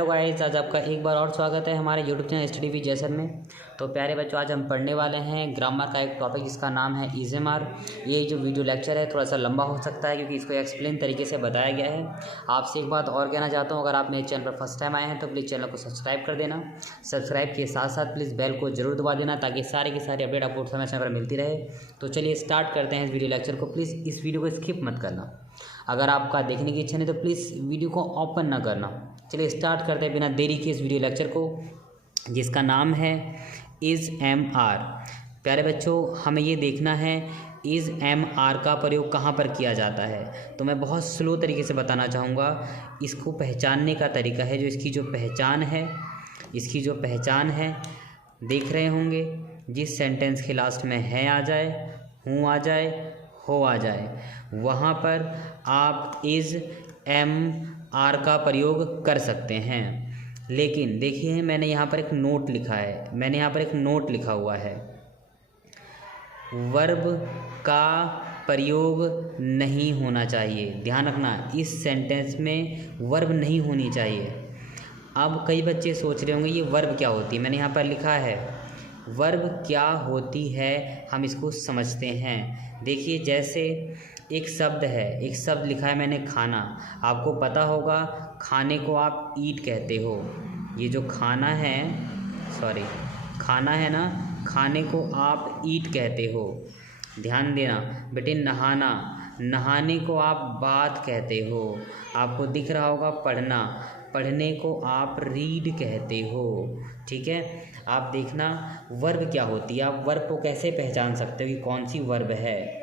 Hello guys, आज आपका एक बार और स्वागत है हमारे यूट्यूब चैनल स्टडी विद जैसन में। तो प्यारे बच्चों, आज हम पढ़ने वाले हैं ग्रामर का एक टॉपिक जिसका नाम है ईजेमार। ये जो वीडियो लेक्चर है थोड़ा सा लंबा हो सकता है क्योंकि इसको एक्सप्लेन तरीके से बताया गया है। आपसे एक बात और कहना चाहता हूँ, अगर आप मेरे चैनल पर फर्स्ट टाइम आए हैं तो प्लीज़ चैनल को सब्सक्राइब कर देना। सब्सक्राइब के साथ साथ प्लीज़ बेल को जरूर दबा देना ताकि सारे की सारी अपडेट आपको समय समय पर मिलती रहे। तो चलिए स्टार्ट करते हैं इस वीडियो लेक्चर को। प्लीज़ इस वीडियो को स्किप मत करना। अगर आपका देखने की इच्छा नहीं तो प्लीज़ वीडियो को ओपन ना करना। चलिए स्टार्ट करते हैं बिना देरी के इस वीडियो लेक्चर को, जिसका नाम है इज़ एम आर। प्यारे बच्चों, हमें ये देखना है इज़ एम आर का प्रयोग कहाँ पर किया जाता है। तो मैं बहुत स्लो तरीके से बताना चाहूँगा। इसको पहचानने का तरीका है, जो इसकी जो पहचान है देख रहे होंगे। जिस सेंटेंस के लास्ट में है आ जाए, हूँ आ जाए, हो आ जाए, वहाँ पर आप इज़ एम आर का प्रयोग कर सकते हैं। लेकिन देखिए, मैंने यहाँ पर एक नोट लिखा हुआ है, वर्ब का प्रयोग नहीं होना चाहिए। ध्यान रखना, इस सेंटेंस में वर्ब नहीं होनी चाहिए। अब कई बच्चे सोच रहे होंगे ये वर्ब क्या होती है। मैंने यहाँ पर लिखा है वर्ब क्या होती है, हम इसको समझते हैं। देखिए, जैसे एक शब्द लिखा है मैंने खाना। आपको पता होगा खाने को आप ईट कहते हो। ये जो खाना है ना, खाने को आप ईट कहते हो। ध्यान देना बेटे, नहाने को आप बात कहते हो। आपको दिख रहा होगा पढ़ने को आप रीड कहते हो। ठीक है, आप देखना वर्ब क्या होती है, आप वर्ब को कैसे पहचान सकते हो कि कौन सी वर्ब है।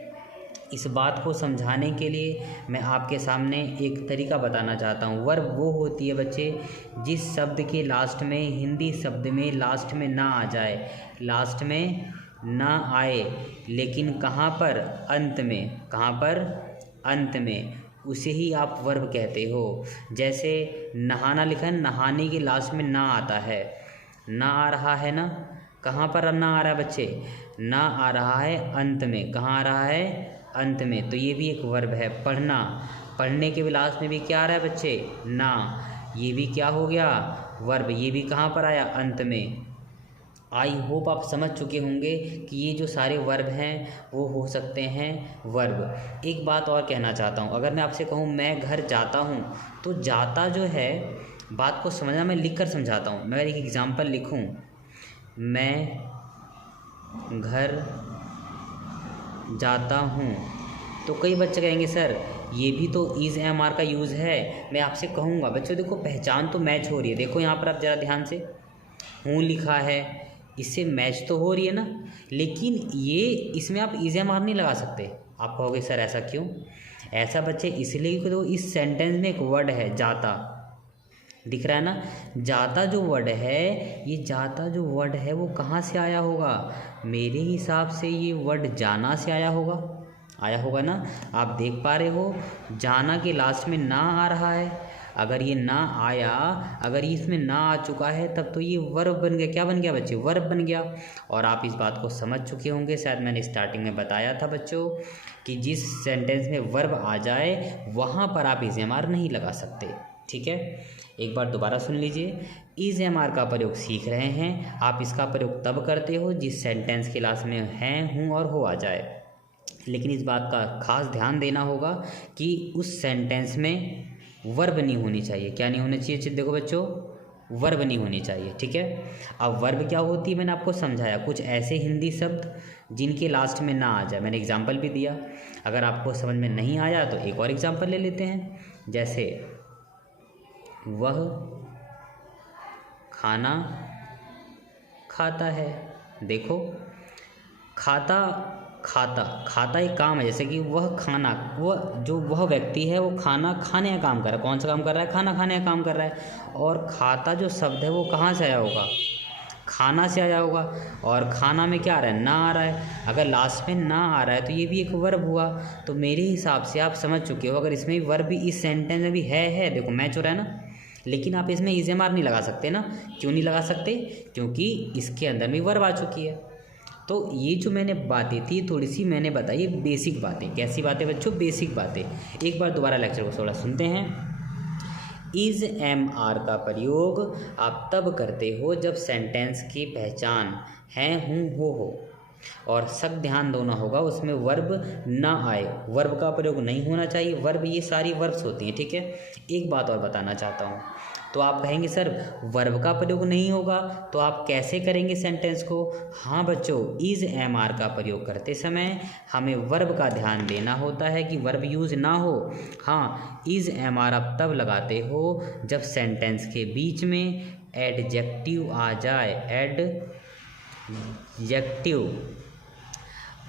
इस बात को समझाने के लिए मैं आपके सामने एक तरीका बताना चाहता हूँ। वर्ब वो होती है बच्चे, जिस शब्द के लास्ट में, हिंदी शब्द में लास्ट में ना आ जाए, लास्ट में ना आए, लेकिन कहाँ पर, अंत में, उसे ही आप वर्ब कहते हो। जैसे नहाना लिखा है, नहाने के लास्ट में ना आता है, ना आ रहा है ना, कहाँ पर ना आ रहा है बच्चे, ना आ रहा है अंत में। कहाँ आ रहा है, अंत में। तो ये भी एक वर्ब है। पढ़ने के भी लास्ट में भी क्या आ रहा है बच्चे, ना, ये भी क्या हो गया, वर्ब। ये भी कहाँ पर आया, अंत में। आई होप आप समझ चुके होंगे कि ये जो सारे वर्ब हैं वो हो सकते हैं वर्ब। एक बात और कहना चाहता हूँ, अगर मैं आपसे कहूँ मैं घर जाता हूँ, तो जाता जो है, बात को समझना, मैं लिख कर समझाता हूँ। मैं एक एग्जाम्पल लिखूँ, मैं घर जाता हूँ, तो कई बच्चे कहेंगे सर ये भी तो इज़ एम आर का यूज़ है। मैं आपसे कहूँगा बच्चों देखो, पहचान तो मैच हो रही है। देखो यहाँ पर आप ज़रा ध्यान से, हूँ लिखा है, इससे मैच तो हो रही है ना, लेकिन ये इसमें आप इज़ एम आर नहीं लगा सकते। आप कहोगे सर ऐसा क्यों? ऐसा बच्चे इसलिए कि तो इस सेंटेंस में एक वर्ड है जाता, दिख रहा है ना। जाता जो वर्ड है वो कहाँ से आया होगा? मेरे हिसाब से ये वर्ड जाना से आया होगा ना। आप देख पा रहे हो, जाना के लास्ट में ना आ रहा है। अगर ये ना आया, अगर ये इसमें ना आ चुका है, तब तो ये वर्ब बन गया। क्या बन गया बच्चे? वर्ब बन गया। और आप इस बात को समझ चुके होंगे, शायद मैंने स्टार्टिंग में बताया था बच्चों कि जिस सेंटेंस में वर्ब आ जाए वहाँ पर आप इज़ एम आर नहीं लगा सकते। ठीक है, एक बार दोबारा सुन लीजिए। इज़ एम आर का प्रयोग सीख रहे हैं। आप इसका प्रयोग तब करते हो जिस सेंटेंस के लास्ट में है, हूँ और हो आ जाए। लेकिन इस बात का खास ध्यान देना होगा कि उस सेंटेंस में वर्ब नहीं होनी चाहिए। क्या नहीं होनी चाहिए? देखो बच्चों, वर्ब नहीं होनी चाहिए। ठीक है, अब वर्ब क्या होती है मैंने आपको समझाया। कुछ ऐसे हिंदी शब्द जिनके लास्ट में ना आ जाए। मैंने एग्जाम्पल भी दिया। अगर आपको समझ में नहीं आया तो एक और एग्जाम्पल ले लेते हैं। जैसे वह खाना खाता है। देखो, खाता एक काम है। जैसे कि वह व्यक्ति है वो खाना खाने का काम कर रहा है। कौन सा काम कर रहा है? खाना खाने का काम कर रहा है। और खाता जो शब्द है वो कहाँ से आया होगा? खाना से आया होगा। और खाना में क्या आ रहा है? ना आ रहा है। अगर लास्ट में ना आ रहा है तो ये भी एक वर्ब हुआ। तो मेरे हिसाब से आप समझ चुके हो, अगर इसमें वर्ब भी इस सेंटेंस में भी है, देखो मैच हो रहा है ना। लेकिन आप इसमें इज़ एम आर नहीं लगा सकते ना। क्यों नहीं लगा सकते? क्योंकि इसके अंदर में वर्ब आ चुकी है। तो ये जो मैंने बातें थी थोड़ी सी मैंने बताई, बेसिक बातें। कैसी बातें बच्चों? बेसिक बातें। एक बार दोबारा लेक्चर को थोड़ा सुनते हैं। इज एम आर का प्रयोग आप तब करते हो जब सेंटेंस की पहचान है, हूँ, हो और सब ध्यान दोना होगा, उसमें वर्ब ना आए, वर्ब का प्रयोग नहीं होना चाहिए। वर्ब ये सारी वर्ब्स होती हैं, ठीक है। एक बात और बताना चाहता हूँ, तो आप कहेंगे सर वर्ब का प्रयोग नहीं होगा तो आप कैसे करेंगे सेंटेंस को? हाँ बच्चों, इज एम आर का प्रयोग करते समय हमें वर्ब का ध्यान देना होता है कि वर्ब यूज ना हो। हाँ, इज एम आर आप तब लगाते हो जब सेंटेंस के बीच में एडजेक्टिव आ जाए।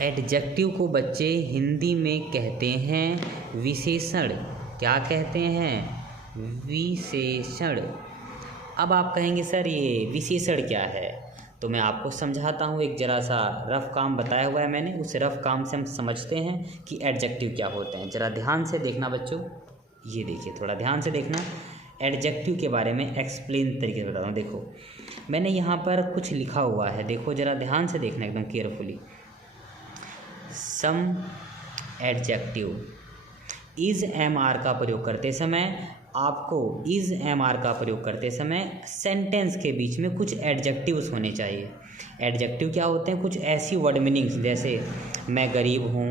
एडजेक्टिव को बच्चे हिंदी में कहते हैं विशेषण। क्या कहते हैं? विशेषण। अब आप कहेंगे सर ये विशेषण क्या है, तो मैं आपको समझाता हूँ। एक जरा सा रफ काम बताया हुआ है मैंने, उस रफ काम से हम समझते हैं कि एडजेक्टिव क्या होते हैं। जरा ध्यान से देखना बच्चों, ये देखिए, थोड़ा ध्यान से देखना। एडजेक्टिव के बारे में एक्सप्लेन तरीके से बताता हूँ। देखो मैंने यहाँ पर कुछ लिखा हुआ है, देखो जरा ध्यान से देखना एकदम carefully. Some adjective, is am are का प्रयोग करते समय आपको इज एम आर का प्रयोग करते समय सेंटेंस के बीच में कुछ एडजेक्टिव्स होने चाहिए। एडजेक्टिव क्या होते हैं? कुछ ऐसी वर्ड मीनिंग्स, जैसे मैं गरीब हूँ,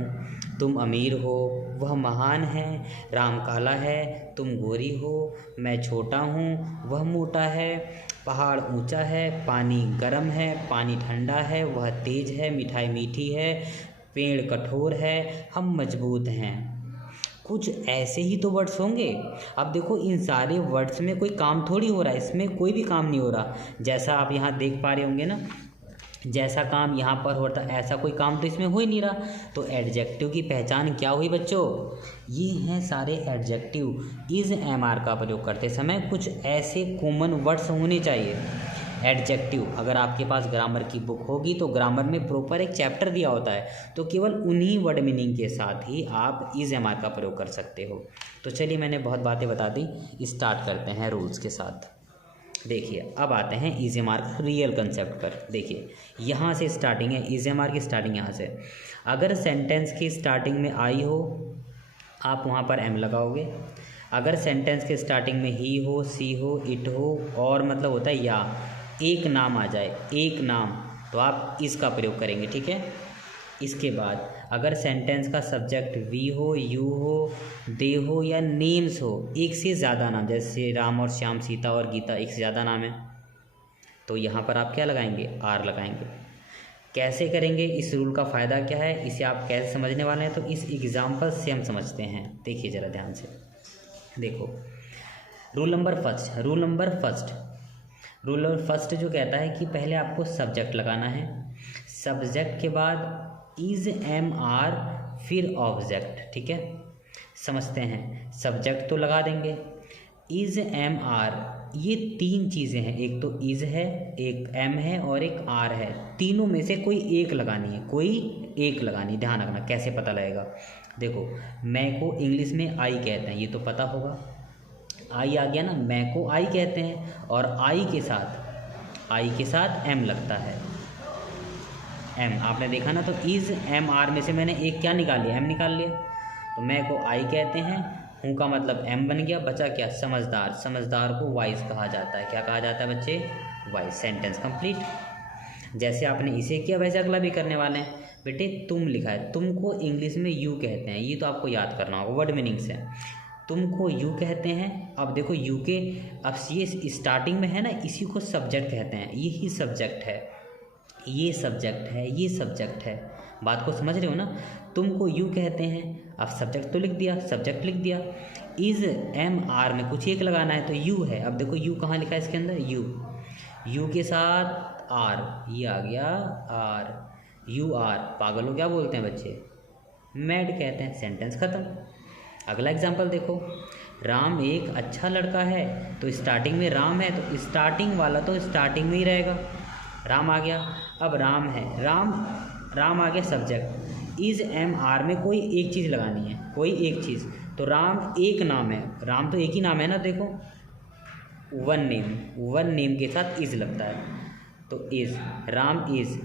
तुम अमीर हो, वह महान है, राम काला है, तुम गोरी हो, मैं छोटा हूँ, वह मोटा है, पहाड़ ऊंचा है, पानी गर्म है, पानी ठंडा है, वह तेज है, मिठाई मीठी है, पेड़ कठोर है, हम मजबूत हैं। कुछ ऐसे ही तो वर्ड्स होंगे। अब देखो इन सारे वर्ड्स में कोई काम थोड़ी हो रहा है, इसमें कोई भी काम नहीं हो रहा। जैसा आप यहाँ देख पा रहे होंगे ना, जैसा काम यहाँ पर होता है ऐसा कोई काम तो इसमें हो ही नहीं रहा। तो एडजेक्टिव की पहचान क्या हुई बच्चों? ये हैं सारे एडजेक्टिव। इज एम आर का प्रयोग करते समय कुछ ऐसे कॉमन वर्ड्स होने चाहिए। एडजेक्टिव, अगर आपके पास ग्रामर की बुक होगी तो ग्रामर में प्रॉपर एक चैप्टर दिया होता है, तो केवल उन्हीं वर्ड मीनिंग के साथ ही आप इज एम आर का प्रयोग कर सकते हो। तो चलिए मैंने बहुत बातें बता दी, स्टार्ट करते हैं रूल्स के साथ। देखिए अब आते हैं is am are real concept पर। देखिए यहाँ से स्टार्टिंग है, इज एम आर की स्टार्टिंग यहाँ से। अगर सेंटेंस की स्टार्टिंग में आई हो आप वहाँ पर एम लगाओगे। अगर सेंटेंस के स्टार्टिंग में ही हो, सी हो, इट हो और मतलब होता है या एक नाम आ जाए, एक नाम, तो आप इसका प्रयोग करेंगे, ठीक है। इसके बाद अगर सेंटेंस का सब्जेक्ट वी हो, यू हो, दे हो या नेम्स हो, एक से ज़्यादा नाम, जैसे राम और श्याम, सीता और गीता, एक से ज़्यादा नाम है, तो यहाँ पर आप क्या लगाएंगे? आर लगाएंगे। कैसे करेंगे? इस रूल का फ़ायदा क्या है, इसे आप कैसे समझने वाले हैं, तो इस एग्जाम्पल से हम समझते हैं। देखिए ज़रा ध्यान से देखो। रूल नंबर फर्स्ट जो कहता है कि पहले आपको सब्जेक्ट लगाना है, सब्जेक्ट के बाद इज एम आर फिर ऑब्जेक्ट, ठीक है। समझते हैं, सब्जेक्ट तो लगा देंगे, इज एम आर, ये तीन चीज़ें हैं, एक तो इज है, एक एम है और एक आर है। तीनों में से कोई एक लगानी है, कोई एक लगानी है। ध्यान रखना कैसे पता लगेगा। देखो मैं को इंग्लिश में आई कहते हैं, ये तो पता होगा, आई आ गया ना, मैं को आई कहते हैं और आई के साथ एम लगता है। एम आपने देखा ना, तो इज एम आर में से मैंने एक क्या निकाल लिया? एम निकाल लिया। तो मैं को आई कहते हैं, हूँ का मतलब एम बन गया, बचा क्या? समझदार। समझदार को वाइज कहा जाता है। क्या कहा जाता है बच्चे? वाइज। Sentence complete. जैसे आपने इसे किया वैसे अगला भी करने वाले हैं। बेटे तुम लिखा है, तुमको इंग्लिश में यू कहते हैं, ये तो आपको याद करना होगा, वर्ड मीनिंग्स है। तुमको यू कहते हैं। अब देखो यू के, अब ये स्टार्टिंग में है ना, इसी को सब्जेक्ट कहते हैं। यही सब्जेक्ट है, ये सब्जेक्ट है, ये सब्जेक्ट है। बात को समझ रहे हो ना? तुमको यू कहते हैं, अब सब्जेक्ट तो लिख दिया, सब्जेक्ट लिख दिया। इज एम आर में कुछ एक लगाना है तो यू है। अब देखो यू कहाँ लिखा है इसके अंदर? यू के साथ आर, ये आ गया आर, यू आर। पागल हो क्या बोलते हैं बच्चे? मैड कहते हैं। सेंटेंस खत्म। अगला एग्जाम्पल देखो, राम एक अच्छा लड़का है, तो स्टार्टिंग में राम है तो स्टार्टिंग वाला तो स्टार्टिंग में ही रहेगा, राम आ गया। अब राम है, राम आ गया सब्जेक्ट। इज एम आर में कोई एक चीज़ लगानी है, कोई एक चीज़। तो राम एक नाम है, राम तो एक ही नाम है ना, देखो वन नेम के साथ इज लगता है, तो इज, राम इज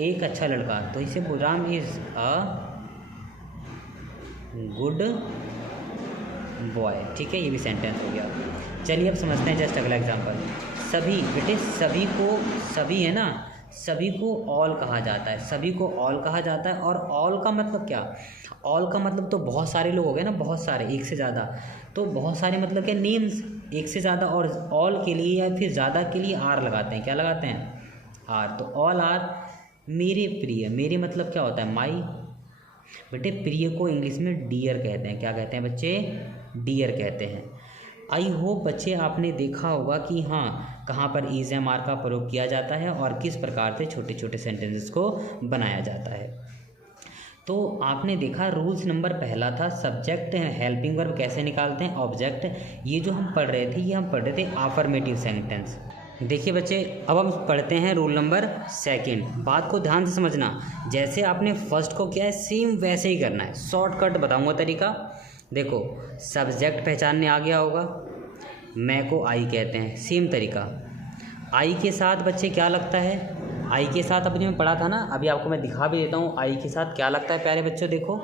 एक अच्छा लड़का, तो इसे Ram is a good boy. ठीक है, ये भी सेंटेंस हो गया। चलिए अब समझते हैं जस्ट अगला एग्जांपल। सभी, बेटे सभी को, सभी है ना, सभी को ऑल कहा जाता है, सभी को ऑल कहा जाता है। और ऑल का मतलब क्या? ऑल का मतलब तो बहुत सारे लोग हो गए ना, बहुत सारे, एक से ज़्यादा। तो बहुत सारे मतलब क्या? नेम्स, एक से ज़्यादा। और ऑल के लिए या फिर ज़्यादा के लिए आर लगाते हैं। क्या लगाते हैं? आर। तो ऑल आर मेरे प्रिय। मेरे मतलब क्या होता है? माई। बेटे प्रिय को इंग्लिश में डियर कहते हैं। क्या कहते हैं बच्चे? डियर कहते हैं। आई होप बच्चे आपने देखा होगा कि हाँ, कहाँ पर इज एम आर का प्रयोग किया जाता है और किस प्रकार से छोटे छोटे सेंटेंसेस को बनाया जाता है। तो आपने देखा रूल्स नंबर पहला था सब्जेक्ट हेल्पिंग वर्ब कैसे निकालते हैं, ऑब्जेक्ट। ये जो हम पढ़ रहे थे, ये हम पढ़ रहे थे अफर्मेटिव सेंटेंस। देखिए बच्चे, अब हम पढ़ते हैं रूल नंबर सेकंड। बात को ध्यान से समझना, जैसे आपने फर्स्ट को किया है सेम वैसे ही करना है। शॉर्टकट बताऊंगा तरीका। देखो, सब्जेक्ट पहचानने आ गया होगा, मैं को आई कहते हैं, सेम तरीका। आई के साथ बच्चे क्या लगता है? आई के साथ अभी मैं पढ़ा था ना, अभी आपको मैं दिखा भी देता हूँ। आई के साथ क्या लगता है प्यारे बच्चों? देखो,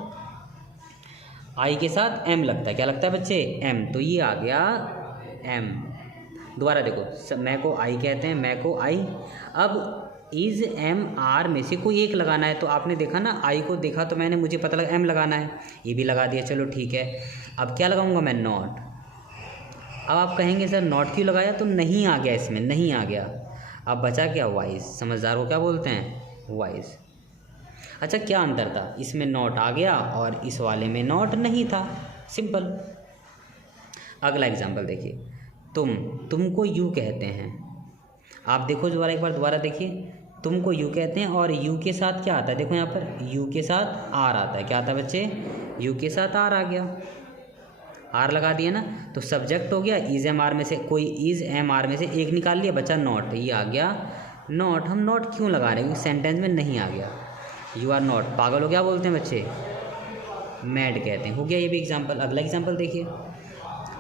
आई के साथ एम लगता है। क्या लगता है बच्चे? एम। तो ये आ गया एम। दोबारा देखो, मैं को आई कहते हैं, मैं को आई। अब इज एम आर में से कोई एक लगाना है। तो आपने देखा ना, आई को देखा तो मैंने, मुझे पता लगा एम लगाना है, ये भी लगा दिया, चलो ठीक है। अब क्या लगाऊंगा मैं? नॉट। अब आप कहेंगे सर नॉट क्यों लगाया? तो नहीं आ गया, इसमें नहीं आ गया। अब बचा क्या? वाइज। समझदार को क्या बोलते हैं? वाइज। अच्छा, क्या अंतर था? इसमें नॉट आ गया और इस वाले में नॉट नहीं था, सिंपल। अगला एग्जाम्पल देखिए, तुमको यू कहते हैं। आप देखो दोबारा, एक बार दोबारा देखिए, तुमको यू कहते हैं और यू के साथ क्या आता है? देखो यहाँ पर यू के साथ आर आता है। क्या आता है बच्चे? यू के साथ आर आ गया, आर लगा दिया ना। तो सब्जेक्ट हो गया, इज एम आर में से कोई, इज एम आर में से एक निकाल लिया, बचा नॉट। ये आ गया नॉट। हम नॉट क्यों लगा रहे हैं? क्योंकि सेंटेंस में नहीं आ गया। यू आर नॉट, पागल हो, क्या बोलते हैं बच्चे? मैड कहते हैं। हो गया ये भी एग्जाम्पल। अगला एग्जाम्पल देखिए,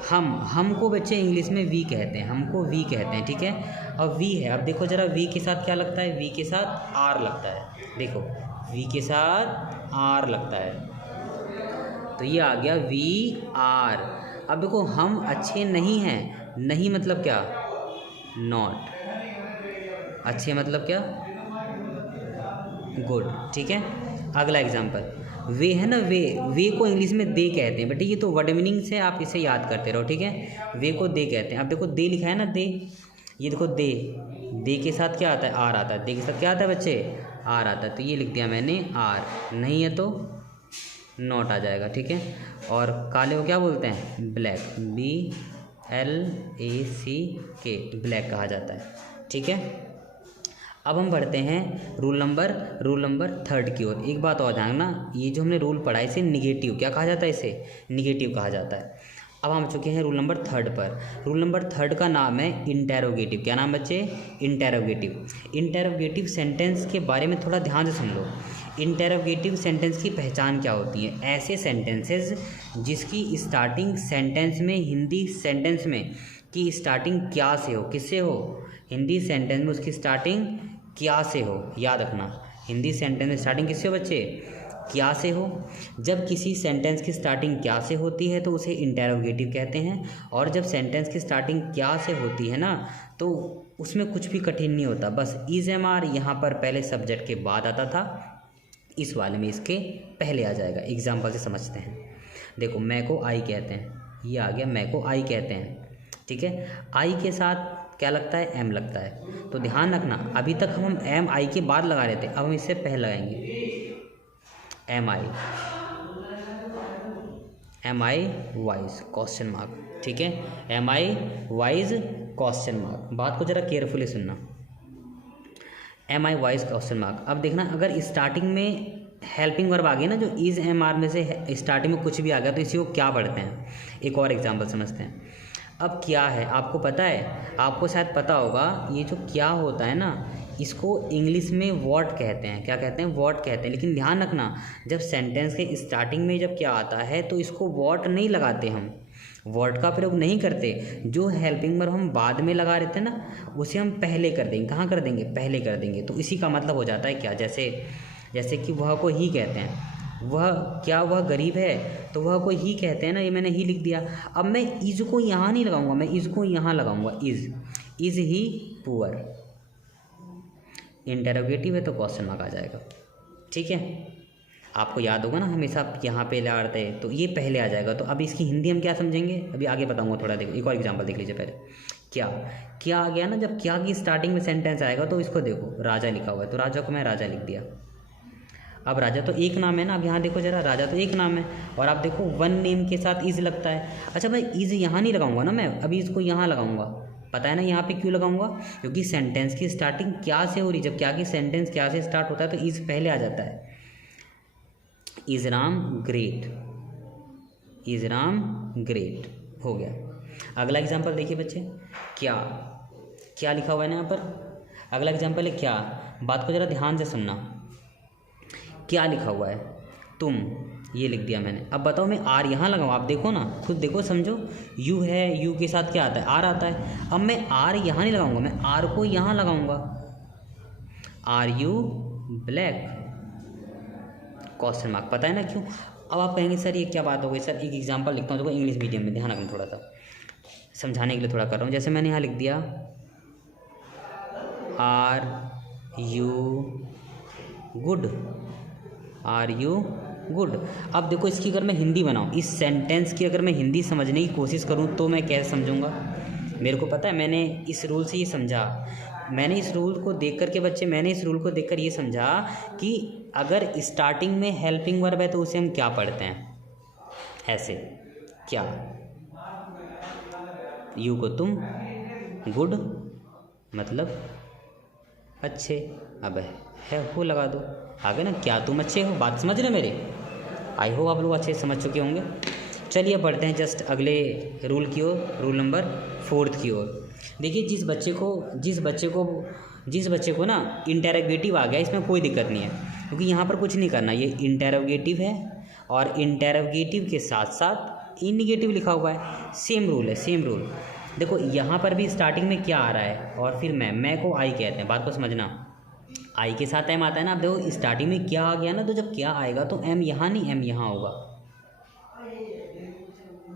हमको बच्चे इंग्लिश में वी कहते हैं, हमको वी कहते हैं। ठीक है, अब वी है। अब देखो जरा, वी के साथ क्या लगता है? वी के साथ आर लगता है। देखो, वी के साथ आर लगता है, तो ये आ गया वी आर। अब देखो, हम अच्छे नहीं हैं, नहीं मतलब क्या? नॉट। अच्छे मतलब क्या? गुड। ठीक है, अगला एग्जाम्पल, वे है ना, वे को इंग्लिश में दे कहते हैं। बेटे ये तो वर्ड मीनिंग से आप इसे याद करते रहो। ठीक है, वे को दे कहते हैं। अब देखो, दे लिखा है ना, दे, ये देखो दे के साथ क्या आता है? आर आता है। दे के साथ क्या आता है बच्चे? आर आता है। तो ये लिख दिया मैंने आर, नहीं है तो नॉट आ जाएगा। ठीक है, और काले को क्या बोलते हैं? ब्लैक, BLACK, ब्लैक कहा जाता है। ठीक है, अब हम बढ़ते हैं रूल नंबर थर्ड की ओर। एक बात और ध्यान ना, ये जो हमने रूल पढ़ा है इसे निगेटिव, क्या कहा जाता है? इसे निगेटिव कहा जाता है। अब हम चुके हैं रूल नंबर थर्ड पर। रूल नंबर थर्ड का नाम है इंटेरोगेटिव। क्या नाम बच्चे? इंटेरोगेटिव। इंटेरोगेटिव सेंटेंस के बारे में थोड़ा ध्यान से सुन लो। इंटेरोगेटिव सेंटेंस की पहचान क्या होती है? ऐसे सेंटेंसेस जिसकी स्टार्टिंग सेंटेंस में, हिंदी सेंटेंस में की स्टार्टिंग क्या से हो? किससे हो? हिंदी सेंटेंस में उसकी स्टार्टिंग क्या से हो। याद रखना, हिंदी सेंटेंस में स्टार्टिंग किससे हो बच्चे? क्या से हो। जब किसी सेंटेंस की स्टार्टिंग क्या से होती है तो उसे इंटेरोगेटिव कहते हैं। और जब सेंटेंस की स्टार्टिंग क्या से होती है ना, तो उसमें कुछ भी कठिन नहीं होता, बस इज एम आर यहाँ पर पहले सब्जेक्ट के बाद आता था, इस वाले में इसके पहले आ जाएगा। एग्जाम्पल से समझते हैं। देखो, मैं को आई कहते हैं, ये आ गया मैं को आई कहते हैं। ठीक है, आई के साथ क्या लगता है? एम लगता है। तो ध्यान रखना, अभी तक हम एम आई के बाद लगा रहे थे, अब हम इससे पहले लगाएंगे एम आई वाइज क्वेश्चन मार्क। ठीक है, एम आई वाइज क्वेश्चन मार्क। बात को जरा केयरफुली सुनना, एम आई वाइज क्वेश्चन मार्क। अब देखना, अगर स्टार्टिंग में हेल्पिंग वर्ब आ गई ना, जो इज एम आर में से स्टार्टिंग में कुछ भी आ गया, तो इसी को क्या पढ़ते हैं? एक और एग्जाम्पल समझते हैं। अब क्या है आपको पता है? आपको शायद पता होगा, ये जो क्या होता है ना, इसको इंग्लिश में वॉट कहते हैं। क्या कहते हैं? वॉट कहते हैं। लेकिन ध्यान रखना, जब सेंटेंस के स्टार्टिंग में जब क्या आता है तो इसको वॉट नहीं लगाते, हम वॉट का प्रयोग नहीं करते। जो हेल्पिंग वर्ब हम बाद में लगा रहे थे ना, उसे हम पहले कर देंगे। कहाँ कर देंगे? पहले कर देंगे। तो इसी का मतलब हो जाता है क्या? जैसे कि वह को ही कहते हैं, वह क्या वह गरीब है, तो वह को ही कहते हैं ना, ये मैंने ही लिख दिया। अब मैं इज को यहाँ नहीं लगाऊंगा, मैं इज को यहाँ लगाऊंगा, इज ही पुअर। इंटरोगेटिव है तो क्वेश्चन मार्क आ जाएगा, ठीक है। आपको याद होगा ना, हमेशा आप यहाँ पे लगाते हैं तो ये पहले आ जाएगा। तो अब इसकी हिंदी हम क्या समझेंगे, अभी आगे बताऊंगा थोड़ा। देखो एक और एग्जांपल देख लीजिए पहले। क्या आ गया ना, जब क्या की स्टार्टिंग में सेंटेंस आएगा तो इसको देखो, राजा लिखा हुआ है तो राजा को मैं राजा लिख दिया। अब राजा तो एक नाम है ना, अब यहाँ देखो जरा, राजा तो एक नाम है, और आप देखो वन नेम के साथ इज लगता है। अच्छा भाई, इज यहाँ नहीं लगाऊंगा ना मैं, अभी इसको यहाँ लगाऊंगा। पता है ना यहाँ पे क्यों लगाऊंगा, क्योंकि सेंटेंस की स्टार्टिंग क्या से हो रही, जब क्या की सेंटेंस क्या से स्टार्ट होता है तो इज पहले आ जाता है। Is Ram great, is Ram great हो गया। अगला एग्जाम्पल देखिए बच्चे, क्या लिखा हुआ है ना यहाँ पर। अगला एग्जाम्पल है क्या, बात को ज़रा ध्यान से सुनना। क्या लिखा हुआ है, तुम, ये लिख दिया मैंने। अब बताओ मैं आर यहाँ लगाऊँ, आप देखो ना, खुद देखो समझो। यू है, यू के साथ क्या आता है, आर आता है। अब मैं आर यहाँ नहीं लगाऊंगा, मैं आर को यहाँ लगाऊंगा। Are you black, question mark. पता है ना क्यों। अब आप कहेंगे सर ये क्या बात हो गई, सर एक एग्जांपल लिखता हूँ, देखो इंग्लिश मीडियम में ध्यान रखना, थोड़ा सा समझाने के लिए थोड़ा कर रहा हूँ। जैसे मैंने यहाँ लिख दिया are you good, are you good. अब देखो इसकी अगर मैं हिंदी बनाऊँ, इस सेंटेंस की अगर मैं हिंदी समझने की कोशिश करूँ तो मैं कैसे समझूंगा। मेरे को पता है, मैंने इस रूल से ये समझा, मैंने इस रूल को देख कर के बच्चे, मैंने इस रूल को देखकर ये समझा कि अगर स्टार्टिंग में हेल्पिंग वर्ब है तो उसे हम क्या पढ़ते हैं, ऐसे क्या, यू को तुम, गुड मतलब अच्छे, अब है हो लगा दो, आगे ना, क्या तुम अच्छे हो। बात समझ रहे मेरे, आई हो आप लोग अच्छे समझ चुके होंगे। चलिए बढ़ते हैं जस्ट अगले रूल की ओर, रूल नंबर 4 की ओर। देखिए जिस बच्चे को ना इंटेरोगेटिव आ गया, इसमें कोई दिक्कत नहीं है, क्योंकि यहाँ पर कुछ नहीं करना, ये इंटेरोगेटिव है और इंटेरोगेटिव के साथ साथ इंडिकेटिव लिखा हुआ है। सेम रूल है, सेम रूल। देखो यहाँ पर भी स्टार्टिंग में क्या आ रहा है और फिर मैं को आई कहते हैं, बात को समझना। आई के साथ एम आता है ना। अब देखो स्टार्टिंग में क्या आ गया ना, तो जब क्या आएगा तो एम यहाँ नहीं, एम यहाँ होगा,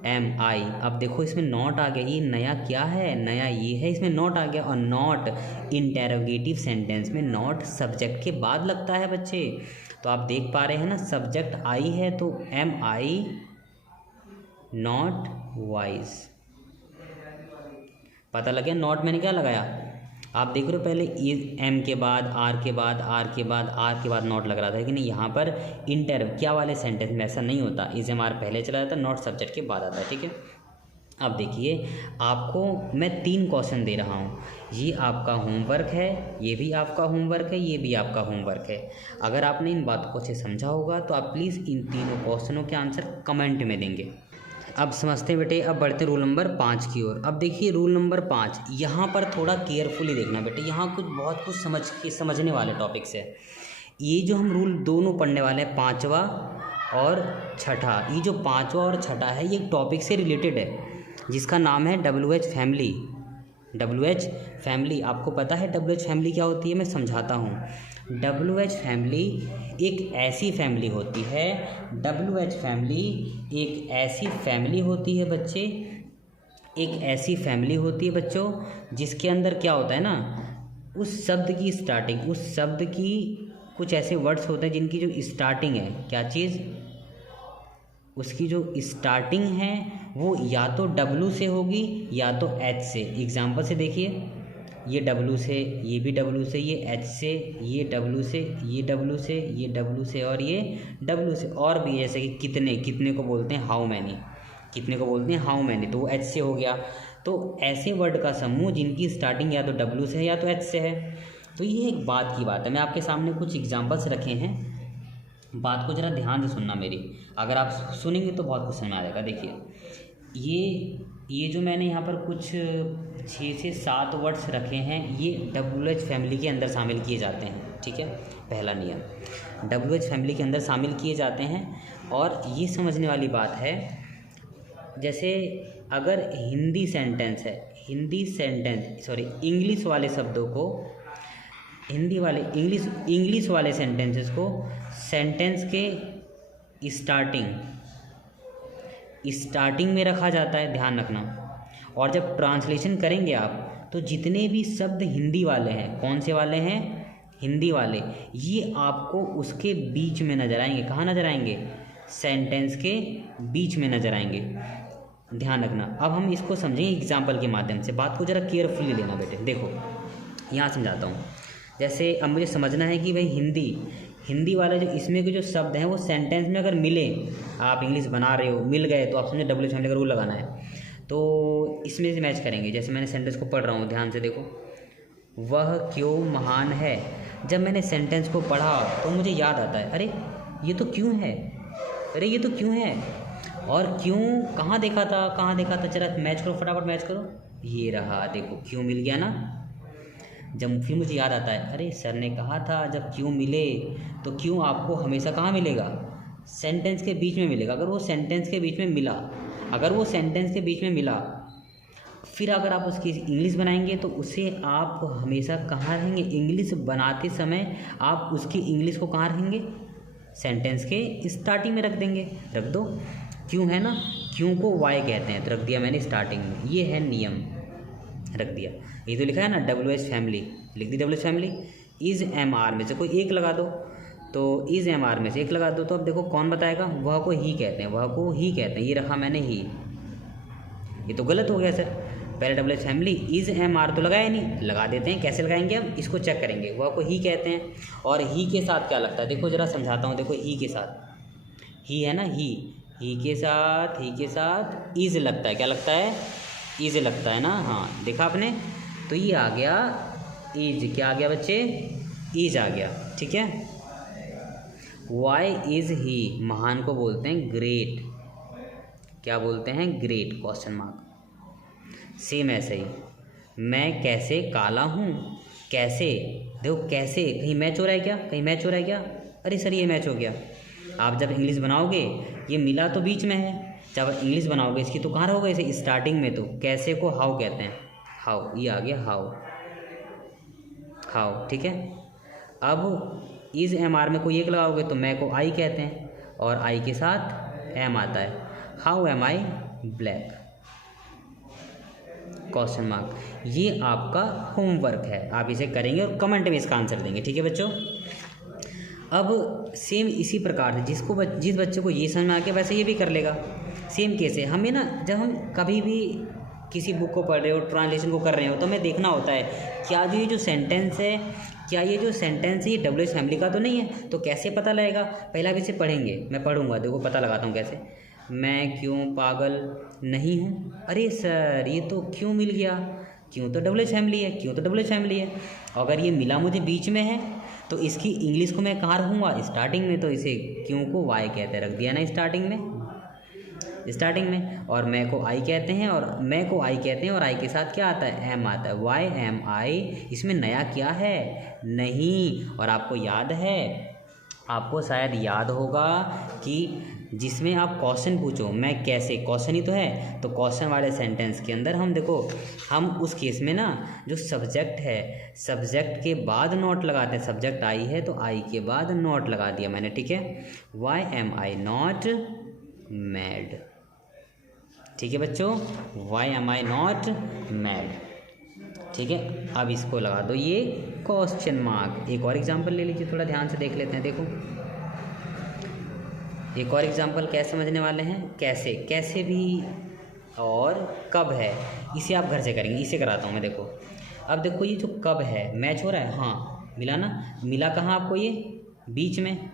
एम आई। अब देखो इसमें नॉट आ गया, ये नया क्या है, नया ये है, इसमें नॉट आ गया। और नॉट इंटेरोगेटिव सेंटेंस में नॉट सब्जेक्ट के बाद लगता है बच्चे। तो आप देख पा रहे हैं ना, सब्जेक्ट आई है तो एम आई नॉट वाइज। पता लग गया, नॉट मैंने क्या लगाया, आप देख रहे हो पहले एम के बाद आर के बाद आर के बाद आर के बाद नॉट लग रहा था, लेकिन यहाँ पर इंटर क्या वाले सेंटेंस में ऐसा नहीं होता, इज एम आर पहले चला जाता, नॉट सब्जेक्ट के बाद आता है, ठीक है। अब देखिए आपको मैं 3 क्वेश्चन दे रहा हूँ, ये आपका होमवर्क है, ये भी आपका होमवर्क है, ये भी आपका होमवर्क है। अगर आपने इन बातों को अच्छे समझा होगा तो आप प्लीज़ इन तीनों क्वेश्चनों के आंसर कमेंट में देंगे। अब समझते हैं बेटे, अब बढ़ते रूल नंबर 5 की ओर। अब देखिए रूल नंबर 5, यहाँ पर थोड़ा केयरफुली देखना बेटे, यहाँ बहुत कुछ समझने वाले टॉपिक्स है। ये जो हम रूल दोनों पढ़ने वाले हैं, 5वां और 6ठा, ये जो 5वां और 6ठा है ये एक टॉपिक से रिलेटेड है जिसका नाम है WH फैमिली। WH फैमिली, आपको पता है WH फैमिली क्या होती है, मैं समझाता हूँ। WH फैमिली एक ऐसी फैमिली होती है, WH फैमिली एक ऐसी फैमिली होती है बच्चे, एक ऐसी फैमिली होती है बच्चों जिसके अंदर क्या होता है ना, उस शब्द की स्टार्टिंग, उस शब्द की कुछ ऐसे वर्ड्स होते हैं जिनकी जो स्टार्टिंग है, क्या चीज़, उसकी जो स्टार्टिंग है वो या तो W से होगी या तो H से। एग्जाम्पल से देखिए, ये W से, ये भी W से, ये H से, ये W से, ये W से, ये W से और ये W से, और भी जैसे कि कितने को बोलते हैं हाउ मैनी, कितने को बोलते हैं हाउ मैनी, तो वो H से हो गया। तो ऐसे वर्ड का समूह जिनकी स्टार्टिंग या तो W से है या तो H से है। तो ये एक बात की बात है, मैं आपके सामने कुछ एग्जाम्पल्स रखे हैं, बात को ज़रा ध्यान से सुनना मेरी, अगर आप सुनेंगे तो बहुत कुछ समझ आ जाएगा। देखिए ये जो मैंने यहाँ पर कुछ 6 से 7 वर्ड्स रखे हैं, ये WH फैमिली के अंदर शामिल किए जाते हैं, ठीक है। पहला नियम, WH फैमिली के अंदर शामिल किए जाते हैं। और ये समझने वाली बात है, जैसे अगर इंग्लिश वाले शब्दों को, इंग्लिश वाले सेंटेंसेस को सेंटेंस के स्टार्टिंग में रखा जाता है, ध्यान रखना। और जब ट्रांसलेशन करेंगे आप तो जितने भी शब्द हिंदी वाले हैं, कौन से वाले हैं, हिंदी वाले, ये आपको उसके बीच में नज़र आएंगे। कहाँ नज़र आएंगे, सेंटेंस के बीच में नज़र आएंगे, ध्यान रखना। अब हम इसको समझेंगे एग्जाम्पल के माध्यम से, बात को ज़रा केयरफुली लेना बेटे। देखो यहाँ समझाता हूँ। जैसे अब मुझे समझना है कि भाई हिंदी वाले जो इसमें के जो शब्द हैं वो सेंटेंस में अगर मिले, आप इंग्लिश बना रहे हो, मिल गए, तो आप समझे डब्ल्यू फैमिली का रूल लगाना है, तो इसमें से मैच करेंगे। जैसे मैंने सेंटेंस को पढ़ रहा हूँ, ध्यान से देखो, वह क्यों महान है। जब मैंने सेंटेंस को पढ़ा तो मुझे याद आता है, अरे ये तो क्यों है, अरे ये तो क्यों है, और क्यों कहाँ देखा था, जरा मैच करो, फटाफट मैच करो, ये रहा, देखो क्यों मिल गया ना। जब फिर मुझे याद आता है, अरे सर ने कहा था जब क्यों मिले, तो क्यों आपको हमेशा कहाँ मिलेगा, सेंटेंस के बीच में मिलेगा। अगर वो सेंटेंस के बीच में मिला, फिर अगर आप उसकी इंग्लिश बनाएंगे तो उसे आप हमेशा कहाँ रहेंगे, इंग्लिश बनाते समय आप उसकी इंग्लिश को कहाँ रखेंगे, सेंटेंस के स्टार्टिंग में रख देंगे। रख दो, क्यों है ना, क्यों को वाई कहते हैं, तो रख दिया मैंने स्टार्टिंग में, ये है नियम, रख दिया। ये तो लिखा है ना WH फैमिली, लिख दी WH फैमिली। इज़ MR में से कोई एक लगा दो, तो इज़ MR में से एक लगा दो, तो अब देखो कौन बताएगा, वह को ही कहते हैं, ये रखा मैंने ही, ये तो गलत हो गया सर। पहले WH फैमिली, इज़ MR तो लगाया नहीं, लगा देते हैं। कैसे लगाएंगे हम, इसको चेक करेंगे। वह को ही कहते हैं, और ही के साथ क्या लगता है, देखो ज़रा समझाता हूँ। देखो ही के साथ ही है ना, ही के साथ इज़ लगता है, क्या लगता है, इज़ लगता है ना, हाँ देखा आपने। तो ये आ गया इज, क्या आ गया बच्चे, इज आ गया, ठीक है। वाई इज़ ही, महान को बोलते हैं ग्रेट, क्या बोलते हैं, ग्रेट, क्वेश्चन मार्क। सेम ऐसे ही, मैं कैसे काला हूँ, कैसे, देखो कैसे, कहीं मैच हो रहा है क्या, अरे सर ये मैच हो गया। आप जब इंग्लिश बनाओगे, ये मिला तो बीच में है, जब इंग्लिश बनाओगे इसकी तो कहाँ रहोगे, इसे स्टार्टिंग में। तो कैसे को हाउ कहते हैं, हाउ, ये आ गया हाउ, ठीक है। अब इज़ MR में कोई एक लगाओगे तो मैं को आई कहते हैं, और आई के साथ एम आता है, how am I black, question mark. ये आपका होमवर्क है, आप इसे करेंगे और कमेंट में इसका आंसर देंगे, ठीक है बच्चों। अब सेम इसी प्रकार से जिस बच्चे को ये समझ में आ गया वैसे ये भी कर लेगा। सेम कैसे, हमें ना जब हम कभी भी किसी बुक को पढ़ रहे हो, ट्रांसलेशन को कर रहे हो, तो हमें देखना होता है क्या ये जो सेंटेंस है ये WH फैमिली का तो नहीं है। तो कैसे पता लगेगा, पहले आप इसे पढ़ेंगे, मैं पढ़ूंगा, देखो पता लगाता हूँ कैसे। मैं क्यों पागल नहीं हूँ, अरे सर ये तो क्यों मिल गया, क्यों तो WH फैमिली है। अगर ये मिला मुझे बीच में है तो इसकी इंग्लिश को मैं कहाँ रखूँगा, स्टार्टिंग में, तो इसे क्यों को वाई कहते हैं, रख दिया ना स्टार्टिंग में। और मैं को आई कहते हैं, और आई के साथ क्या आता है, एम आता है, वाई एम आई। इसमें नया क्या है, नहीं। और आपको शायद याद होगा कि जिसमें आप क्वेश्चन पूछो, मैं कैसे, क्वेश्चन ही तो है, तो क्वेश्चन वाले सेंटेंस के अंदर हम उस केस में ना जो सब्जेक्ट है, सब्जेक्ट के बाद नॉट लगाते हैं। सब्जेक्ट आई है तो आई के बाद नॉट लगा दिया मैंने, ठीक है। Why am I not mad, ठीक है बच्चों, why am I not mad, ठीक है। अब इसको लगा दो ये क्वेश्चन मार्क। एक और एग्जांपल ले लीजिए, थोड़ा ध्यान से देख लेते हैं। देखो एक और एग्जांपल कैसे समझने वाले हैं, कैसे भी और कब है, इसे आप घर से करेंगे, इसे कराता हूँ मैं। देखो अब देखो ये जो कब है मैच हो रहा है, हाँ मिला ना, मिला कहाँ आपको, ये बीच में।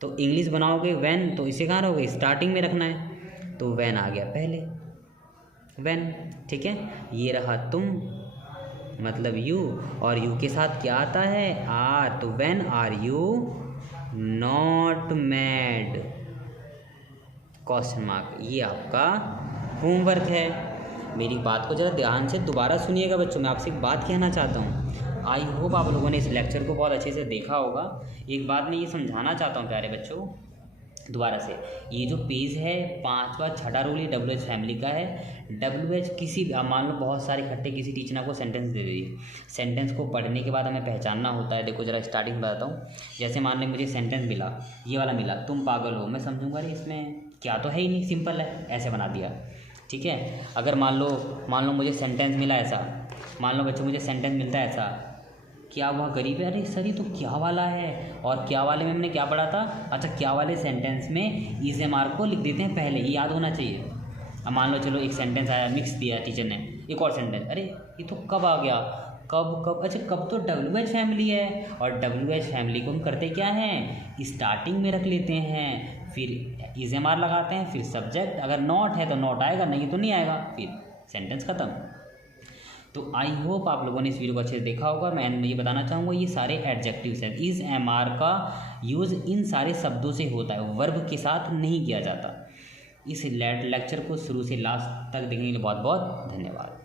तो इंग्लिश बनाओगे व्हेन, तो इसे कहाँ रहोगे, स्टार्टिंग में रखना है, तो व्हेन आ गया पहले, व्हेन, ठीक है। ये रहा तुम, मतलब यू, और यू के साथ क्या आता है, आर, तो when are you not mad, question mark. ये आपका होमवर्क है। मेरी बात को ज़रा ध्यान से दोबारा सुनिएगा बच्चों, मैं आपसे एक बात कहना चाहता हूँ। आई होप आप लोगों ने इस लेक्चर को बहुत अच्छे से देखा होगा। एक बात मैं ये समझाना चाहता हूँ प्यारे बच्चों, दोबारा से, ये जो पेज है 5वां 6ठा रूल ये WH फैमिली का है। WH किसी मान लो बहुत सारे इकट्ठे किसी टीचर ने आपको सेंटेंस दे दी, सेंटेंस को पढ़ने के बाद हमें पहचानना होता है। देखो जरा स्टार्टिंग बताता हूँ। जैसे मान लो मुझे सेंटेंस मिला, ये वाला मिला, तुम पागल हो, मैं समझूंगा अरे इसमें क्या तो है ही नहीं, सिंपल है, ऐसे बना दिया, ठीक है। अगर मान लो मुझे सेंटेंस मिला ऐसा, मान लो बच्चों मुझे सेंटेंस मिलता है ऐसा, क्या वह गरीब है, अरे सर ये तो क्या वाला है, और क्या वाले में हमने क्या पढ़ा था, अच्छा क्या वाले सेंटेंस में इज एम आर को लिख देते हैं पहले, ये याद होना चाहिए। अब मान लो चलो एक सेंटेंस आया, मिक्स दिया टीचर ने, एक और सेंटेंस, अरे ये तो कब आ गया, कब अच्छा कब तो WH फैमिली है, और WH फैमिली को हम करते क्या हैं, स्टार्टिंग में रख लेते हैं, फिर इज एम आर लगाते हैं, फिर सब्जेक्ट, अगर नॉट है तो नॉट आएगा, नहीं तो नहीं आएगा, फिर सेंटेंस ख़त्म। तो आई होप आप लोगों ने इस वीडियो को अच्छे से देखा होगा। मैं ये बताना चाहूँगा ये सारे एडजेक्टिव्स हैं, इज एम आर का यूज़ इन सारे शब्दों से होता है, वर्ब के साथ नहीं किया जाता। इस लेक्चर को शुरू से लास्ट तक देखने के लिए बहुत बहुत धन्यवाद।